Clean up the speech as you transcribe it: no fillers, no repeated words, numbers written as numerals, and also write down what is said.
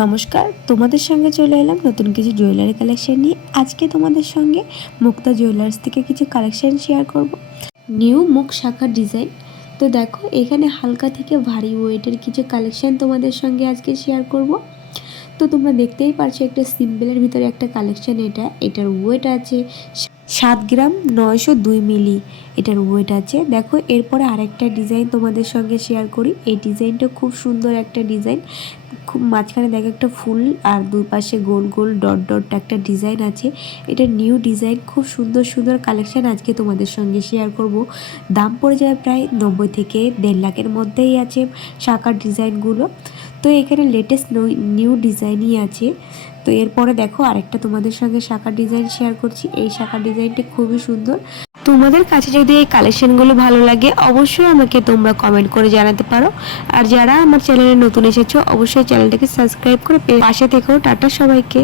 নমস্কার, তোমাদের সঙ্গে চলে এলাম নতুন কিছু জুয়েলারি কালেকশন নিয়ে। আজকে তোমাদের সঙ্গে মুক্তা জুয়েলার্স থেকে কিছু কালেকশন শেয়ার করব। নিউ মুখ শাখার ডিজাইন। তো দেখো, এখানে হালকা থেকে ভারী ওয়েটের কিছু কালেকশন তোমাদের সঙ্গে আজকে শেয়ার করব। তো তোমরা দেখতেই পারছো, একটা সিম্পলের ভিতরে একটা কালেকশন। এটার ওয়েট আছে 7 গ্রাম 902 মিলি। এটার ওয়েট আছে। দেখো, এরপরে আরেকটা ডিজাইন তোমাদের সঙ্গে শেয়ার করি। এই ডিজাইনটা খুব সুন্দর একটা ডিজাইন। খুব মাঝখানে দেখো একটা ফুল, আর দুই পাশে গোল গোল ডট ডট একটা ডিজাইন আছে। এটা নিউ ডিজাইন, খুব সুন্দর সুন্দর কালেকশন আজকে তোমাদের সঙ্গে শেয়ার করব। দাম পড়ে যাবে প্রায় 90 থেকে 1.5 লাখের মধ্যেই আছে শাখার ডিজাইনগুলো। তো এখানে লেটেস্ট নিউ ডিজাইনই আছে। তো এরপরে দেখো, আরেকটা তোমাদের সঙ্গে শাখার ডিজাইন শেয়ার করছি। এই শাখার ডিজাইনটি খুবই সুন্দর। তোমাদের কাছে যদি এই কালেকশনগুলো ভালো লাগে, অবশ্যই আমাকে তোমরা কমেন্ট করে জানাতে পারো। আর যারা আমার চ্যানেলে নতুন এসেছো, অবশ্যই চ্যানেলটাকে সাবস্ক্রাইব করে পাশে থেকেও। টাটা সবাইকে।